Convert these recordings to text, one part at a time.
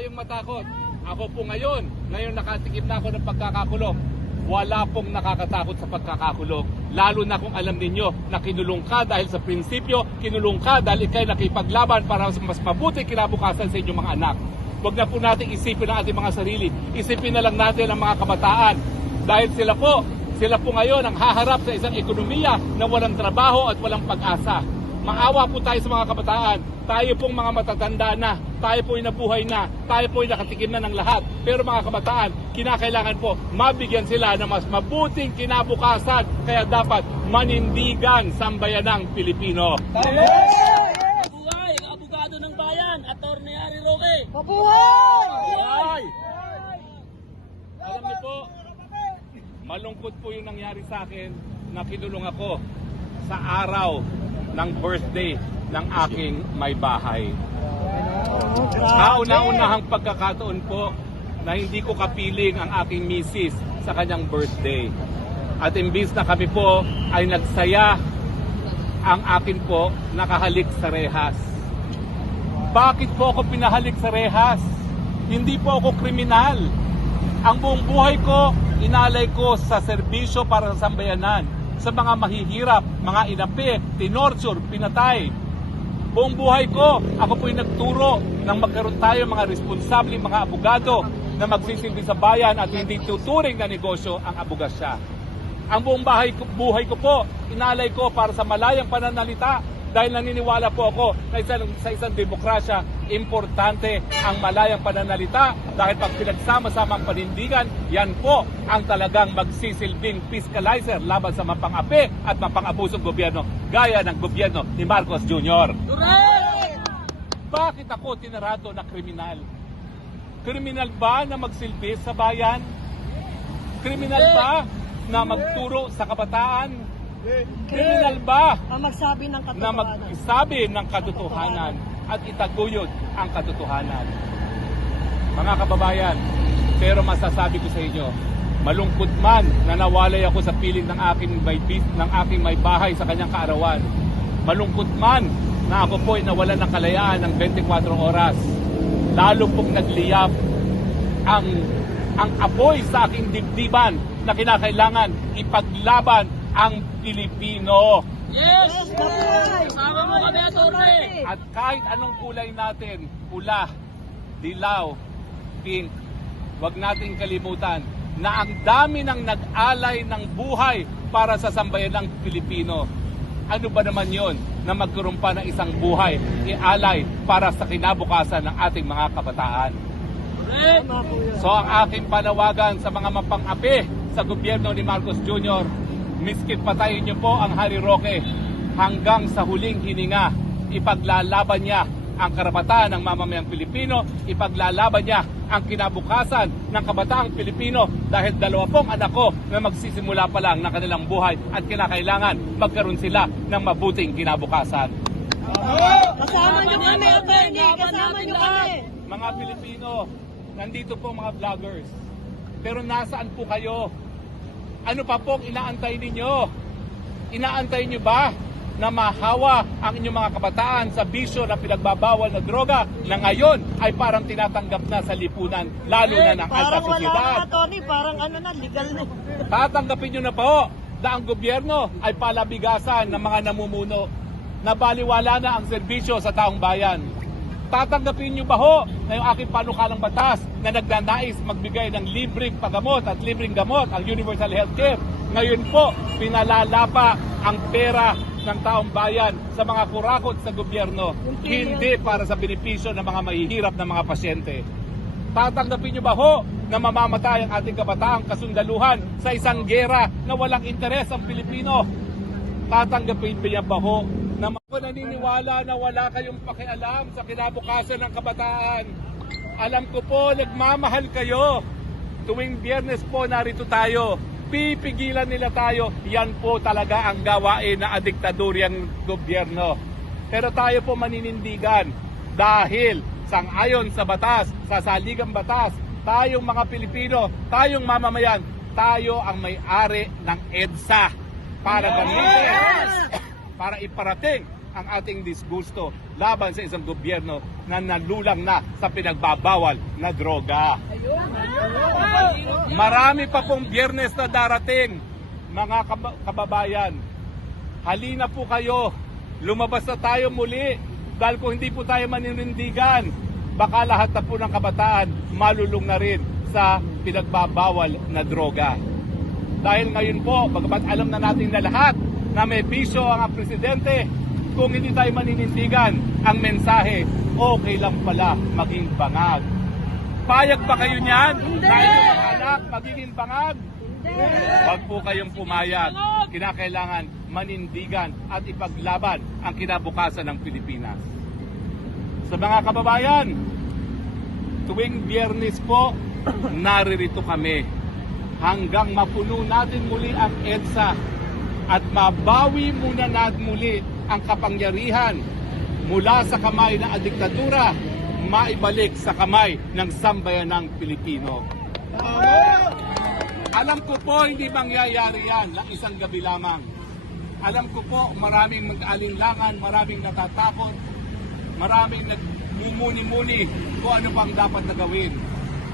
kayong matakot. Ako po ngayon nakatikim na ako ng pagkakakulong. Wala pong nakakatakot sa pagkakakulong. Lalo na kung alam ninyo na kinulong ka dahil sa prinsipyo, kinulong ka dahil ikay nakipaglaban para mas mabuti kinabukasan sa inyong mga anak. Huwag na po natin isipin ang ating mga sarili. Isipin na lang natin ang mga kabataan. Dahil sila po ngayon ang haharap sa isang ekonomiya na walang trabaho at walang pag-asa. Maawa po tayo sa mga kabataan. Tayo pong mga matatanda na, tayo po'y nabuhay na, tayo po'y nakatikim na ng lahat. Pero mga kabataan, kinakailangan po mabigyan sila ng mas mabuting kinabukasan. Kaya dapat manindigan sambayanang Pilipino. Mabuhay! Abogado ng bayan, Attorney Harry Roque! Mabuhay! Alam niyo po, malungkot po yung nangyari sa akin na kinulong ako sa araw ng birthday ng aking may bahay. Kauna-unahang pagkakataon po na hindi ko kapiling ang aking misis sa kanyang birthday. At imbis na kami po ay nagsaya, ang akin po nakahalik sa rehas. Bakit po ako pinahalik sa rehas? Hindi po ako kriminal. Ang buong buhay ko, inalay ko sa serbisyo para sa sambayanan, sa mga mahihirap, mga inapi, tinorture, pinatay. Buong buhay ko, ako po'y nagturo nang magkaroon tayo mga responsable, mga abogado na magsisilbi sa bayan at hindi tuturing na negosyo ang abogasya. Ang buong buhay ko po, inalay ko para sa malayang pananalita dahil naniniwala po ako na sa isang demokrasya, importante ang malayang pananalita dahil pag pinagsama-sama ang panindigan, yan po ang talagang magsisilbing fiscalizer laban sa mapang-api at mapang-abusong gobyerno gaya ng gobyerno ni Marcos Jr. Correct! Bakit ako tinarato na kriminal? Kriminal ba na magsilbi sa bayan? Kriminal ba na magturo sa kabataan? Kriminal ba Ang magsabi ng na katotohanan? magsabi ng katotohanan at itaguyod ang katotohanan? Mga kababayan, pero masasabi ko sa inyo, malungkot man na nawalay ako sa piling ng aking may bahay sa kanyang kaarawan. Malungkot man na ako po'y nawalan ng kalayaan ng 24 oras. Lalo pong nagliyab ang apoy sa aking dibdiban na kinakailangan ipaglaban ang Pilipino. Yes! Mabuhay! Kasama mo kami, Attorney! At kahit anong kulay natin, pula, dilaw, pink, wag nating kalimutan na ang dami ng nag-alay ng buhay para sa sambayanang Pilipino. Ano ba naman yon na magkaroon pa ng isang buhay ialay para sa kinabukasan ng ating mga kabataan? Correct! So ang aking panawagan sa mga mapang-api sa gobyerno ni Marcos Jr., miskit patayin niyo po ang Harry Roque, hanggang sa huling hininga, ipaglalaban niya ang karapatan ng mamamayang Pilipino, ipaglalaban niya ang kinabukasan ng kabataang Pilipino dahil dalawa pong anak ko na magsisimula pa lang ng kanilang buhay at kinakailangan magkaroon sila ng mabuting kinabukasan. Kasama niyo kami, Attorney! Kasama niyo kami! Mga Pilipino, nandito po mga vloggers, pero nasaan po kayo? Ano pa pong inaantay ninyo? Inaantay nyo ba na mahawa ang inyong mga kabataan sa bisyo na pinagbabawal na droga na ngayon ay parang tinatanggap na sa lipunan, lalo na ng alta Parang wala sosyedad? na, Tony. Parang legal na. Tatanggapin nyo na po na ang gobyerno ay palabigasan ng mga namumuno na baliwala na ang serbisyo sa taong bayan. Tatanggapin nyo ba ho na yung aking panukalang batas na nagnanais magbigay ng libreng paggamot at libreng gamot, ang universal healthcare? Ngayon po, pinalalapa ang pera ng taong bayan sa mga kurakot sa gobyerno, hindi para sa benepisyo ng mga mahihirap na mga pasyente. Tatanggapin nyo ba ho na mamamatay ang ating kabataang kasundaluhan sa isang gera na walang interes ang Pilipino? Tatanggapin niya ba ho na ako naniniwala na wala kayong pakialam sa kinabukasan ng kabataan? Alam ko po, nagmamahal kayo. Tuwing Biyernes po, narito tayo. Pipigilan nila tayo. Yan po talaga ang gawain na adiktadoryang gobyerno. Pero tayo po maninindigan dahil sang-ayon sa batas, sa saligang batas, tayong mga Pilipino, tayong mamamayan, tayo ang may-ari ng EDSA para gamitin, para iparating ang ating disgusto laban sa isang gobyerno na nalulang na sa pinagbabawal na droga. Marami pa pong Biyernes na darating, mga kababayan. Halina po kayo, lumabas na tayo muli dahil kung hindi po tayo maninindigan, baka lahat na po ng kabataan malulung na rin sa pinagbabawal na droga. Dahil ngayon po, bagamat alam na natin na lahat na may bisyo ang presidente, kung hindi tayo maninindigan ang mensahe, okay lang pala maging bangag. Payag ba kayo niyan? Na inyong mga anak magiging bangag? Huwag po kayong pumayag. Kinakailangan manindigan at ipaglaban ang kinabukasan ng Pilipinas. Sa mga kababayan, tuwing Biyernes po, naririto kami hanggang mapuno natin muli ang EDSA at mabawi muna natin muli ang kapangyarihan mula sa kamay ng diktatura, maibalik sa kamay ng sambayanang Pilipino. Alam ko po hindi mangyayari yan na isang gabi lamang. Alam ko po maraming mag-alinlangan, maraming natatakot, maraming nagmumuni-muni kung ano pang dapat na gawin.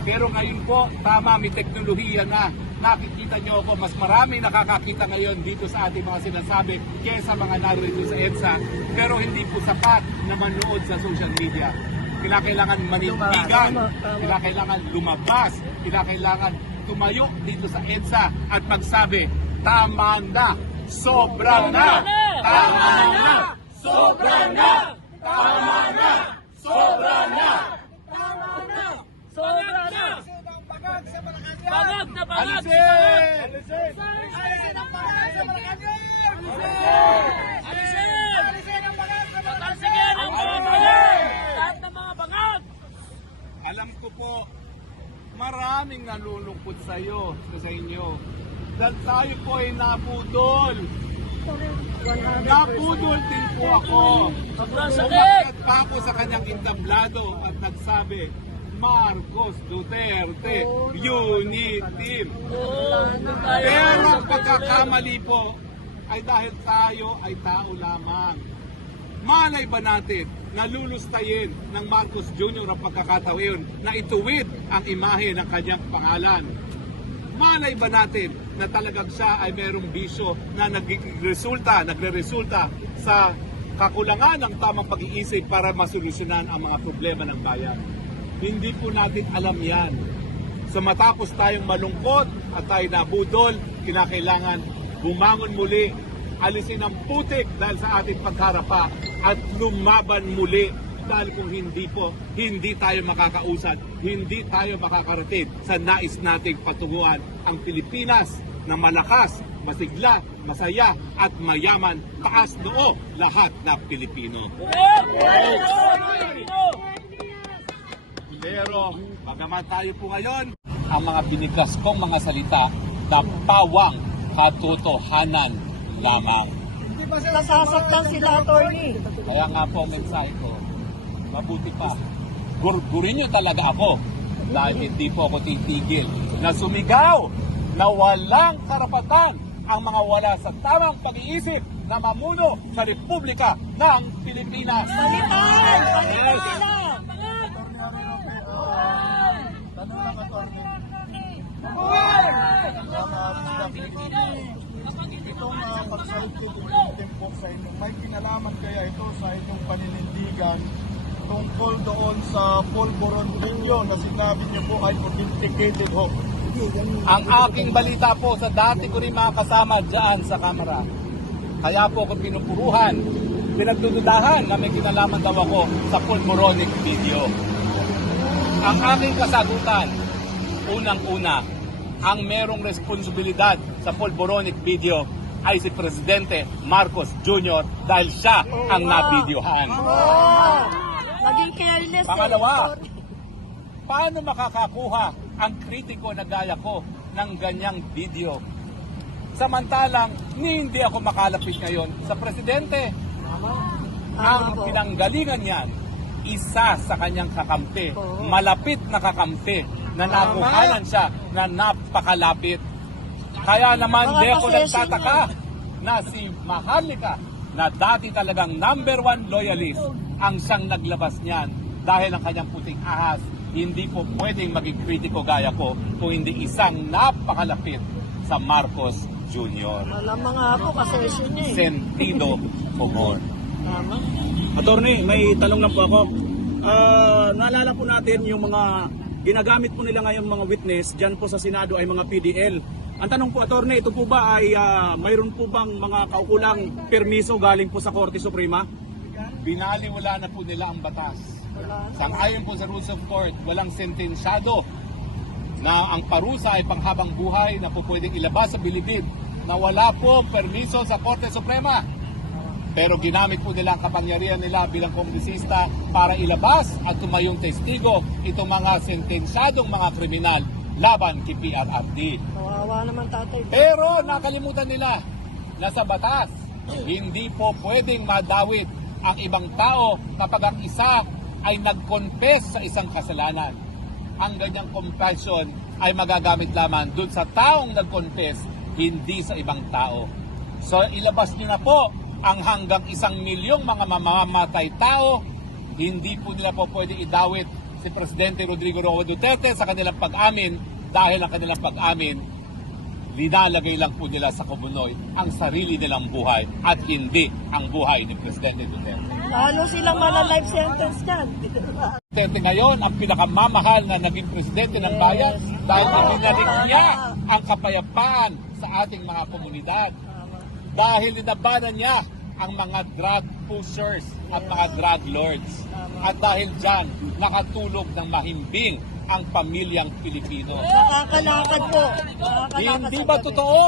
Pero ngayon po, tama, may teknolohiya na. Nakikita nyo ako, mas marami nakakakita ngayon dito sa ating mga sinasabi kaysa mga narito sa EDSA. Pero hindi po sapat na manood sa social media. Kailangan manindigan, kailangan lumabas, kailangan tumayo dito sa EDSA at magsabi, tama na, sobra na, tama na, sobra na, tama na, sobra na. Sobra na! Pagag na pagag! Alisin! Alisin ang pagkakas sa Malacanang! Alisin! Patalsigin ang mga bangag! Lahat ng mga bangag! Alam ko po, maraming nalulungkot sa inyo. Dahil tayo po ay nabudol. Nabudol din po ako. Sobrang sakit! Umakyat pa ako sa kanyang entablado at nagsabi, Marcos Duterte, Unity Team. Pero ang pagkakamali po ay dahil tayo ay tao lamang. Malay ba natin na lulustayin ng Marcos Jr. ang pagkakataon na ituwid ang imahe ng kanyang pangalan? Malay ba natin na talagang siya ay merong bisyo na nagre-resulta sa kakulangan ng tamang pag-iisip para masolusyonan ang mga problema ng bayan? Hindi po natin alam yan. So matapos tayong malungkot at tayo nabudol, kinakailangan bumangon muli, alisin ang putik dahil sa ating pagharapa at lumaban muli dahil kung hindi po, hindi tayo makakausad, hindi tayo makakarating sa nais nating patunguhan ang Pilipinas na malakas, masigla, masaya at mayaman, taas noo lahat na Pilipino. Pero bagaman tayo po ngayon, ang mga binigkas kong mga salita na pawang katotohanan lamang. Nasasaktan sila, attorney. Kaya nga po ang mensahe ko, mabuti pa, gurgurin nyo talaga ako dahil hindi po ako titigil na sumigaw na walang karapatan ang mga wala sa tamang pag-iisip na mamuno sa Republika ng Pilipinas. Palitan! Palitan sila! Itong pagsalubong po sa inyo, may kinalaman kaya ito sa inyong paninindigan tungkol doon sa Polvoron video na sinabi niyo po ay authenticated ho? Ang aking balita po sa dati ko rin mga kasama dyan sa kamera. Kaya po ako pinupuruhan, pinagdududahan na may kinalaman daw ako sa Polvoronic video. Ang aking kasagutan, unang-una, ang merong responsibilidad sa Polvoronic video ay si Presidente Marcos Jr. dahil siya ang nabidyohan. Naging careless. Pangalawa, paano makakakuha ang kritiko na gaya ko ng ganyang video? Samantalang hindi ako makalapit ngayon sa Presidente. Ang pinanggalingan niyan, isa sa kanyang kakampi, malapit na kakampi, na nakuhanan siya na napakalapit. Kaya naman di ako nagtataka na si Maharlika na dati talagang #1 loyalist ang siyang naglabas niyan dahil ang kanyang puting ahas hindi po pwedeng maging kritiko gaya ko kung hindi isang napakalapit sa Marcos Jr. Malamang nga po kasi niya eh. Sentido común. Tama. Attorney, may tanong lang po ako. Naalala po natin yung mga ginagamit po nila ngayon mga witness dyan po sa Senado ay mga PDL. Ang tanong po, Attorney, ito po ba ay mayroon po bang mga kaukulang permiso galing po sa Korte Suprema? Binaliwala na po nila ang batas. Sang-ayon po sa rules of court, walang sentensyado na ang parusa ay panghabang buhay na po pwedeng ilabas sa bilibid na wala po permiso sa Korte Suprema. Pero ginamit po nila ang kapangyarihan nila bilang kongresista para ilabas at tumayong testigo itong mga sentensyadong mga kriminal laban kay PRRD. Kawawa naman tatay. Pero nakalimutan nila na sa batas, hindi po pwedeng madawit ang ibang tao kapag ang isa ay nag-confess sa isang kasalanan. Ang ganyang confession ay magagamit lamang dun sa taong nag-confess, hindi sa ibang tao. So ilabas niyo na po ang hanggang 1 milyong mga mamamatay tao, hindi po nila po pwede idawit si Presidente Rodrigo Roa Duterte sa kanilang pag-amin dahil ang kanilang pag-amin, linalagay lang po nila sa kumunoy ang sarili nilang buhay at hindi ang buhay ni Presidente Duterte. Lalo silang mala-life sentence yan. Duterte ngayon ang pinakamamahal na naging presidente ng bayan dahil ibinalik niya ang kapayapaan sa ating mga komunidad. Dahil ninabanan niya ang mga drug pushers at mga drug lords. At dahil dyan, nakatulog ng mahimbing ang pamilyang Pilipino. Nakakalakad po. Hindi ba totoo?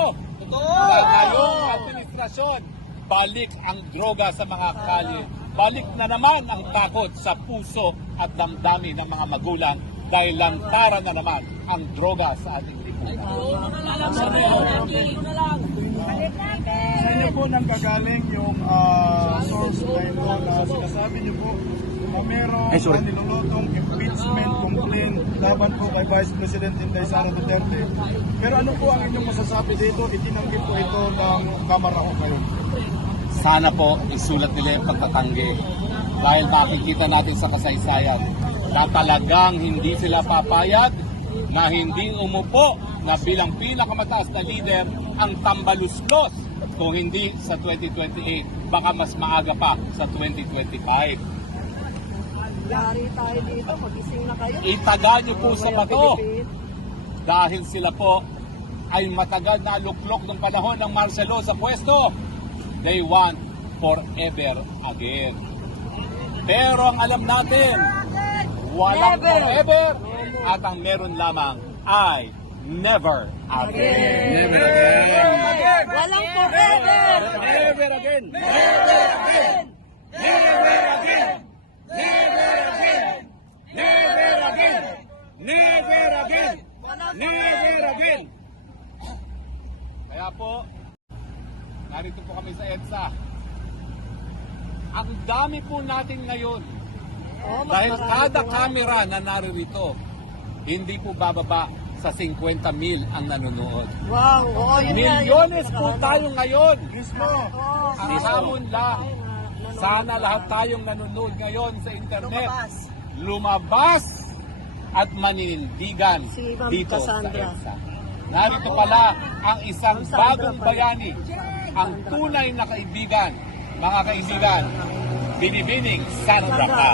Sa ngayong administrasyon, balik ang droga sa mga kalye. Balik na naman ang takot sa puso at damdamin ng mga magulang dahil lantaran na naman ang droga sa ating lipunan. Sa inyo po nang gagaling yung source na ito na sinasabi niyo po na merong nilulutong impeachment complaint laban po kay Vice President Inday Sara Duterte. Pero ano po ang inyong masasabi dito? Itinanggi po ito ng Kamara ko kayo. Sana po isulat nila yung pagtatanggi dahil makikita natin sa kasaysayan na talagang hindi sila papayag na hindi umupo na bilang pinakamataas na leader ang tambaluslos kung hindi sa 2028, baka mas maaga pa sa 2025. Yari tayo dito. Magising na kayo. Itaga niyo po sa bato dahil sila po ay matagal na luklok ng panahon ng Marcelo sa pwesto. They want forever again. Pero ang alam natin, walang forever at ang meron lamang ay never again. Never again. Walang forever. Never again. Never again! Never again! Never again! Never again! Never again! Never again! Kaya po, narito po kami sa EDSA. Ang dami po natin ngayon. Oh, mas Dahil marami kada po nga. camera na naririto, hindi po bababa sa 50,000 ang nanonood. Wow. Oo, yun nga, Milyones yun. po tayo ngayon. Mismo. Oo, Ang mismo. hamon lang, Nanonood sana pa. lahat tayong nanonood ngayon sa internet. Lumabas at maninindigan Si Ma'am dito Cassandra. sa EDSA. Narito pala ang isang Ma'am Sandra bagong pala. bayani, ang tunay na kaibigan, mga kaibigan, Binibining Sandra Sandra. Ka.